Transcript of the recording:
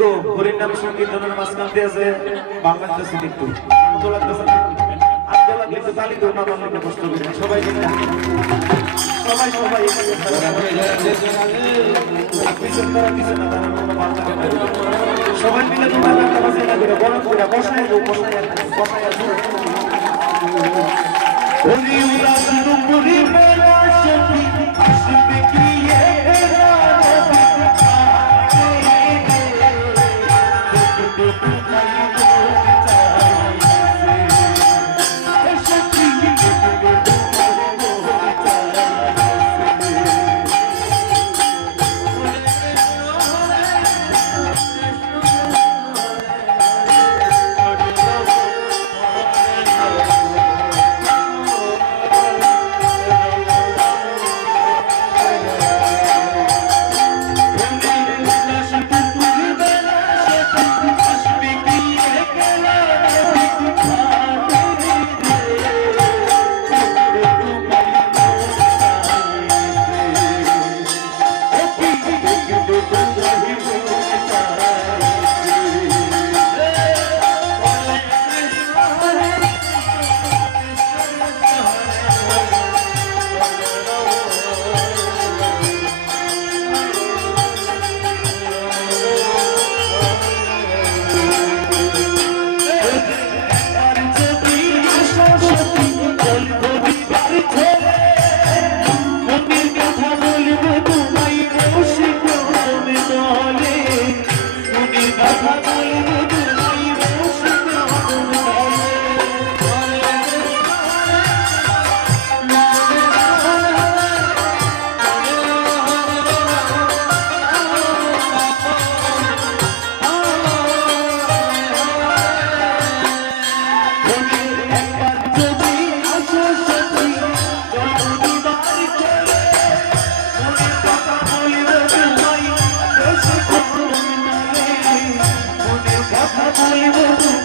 কিন্তু হরির নাম সংকীর্তনের মাঝখানতে আছে বাংলাদেশে একটু আন্দোলন কিন্তু তালি তো না বাংলাকে কষ্ট করে সবাই সবাই সবাই সবাই মিলে তোমার একটা বাজে না করে বড় করে বসায় বসায় হরি উল্লাস দুপুরি মেলা সখী আসবে কি Hollywood.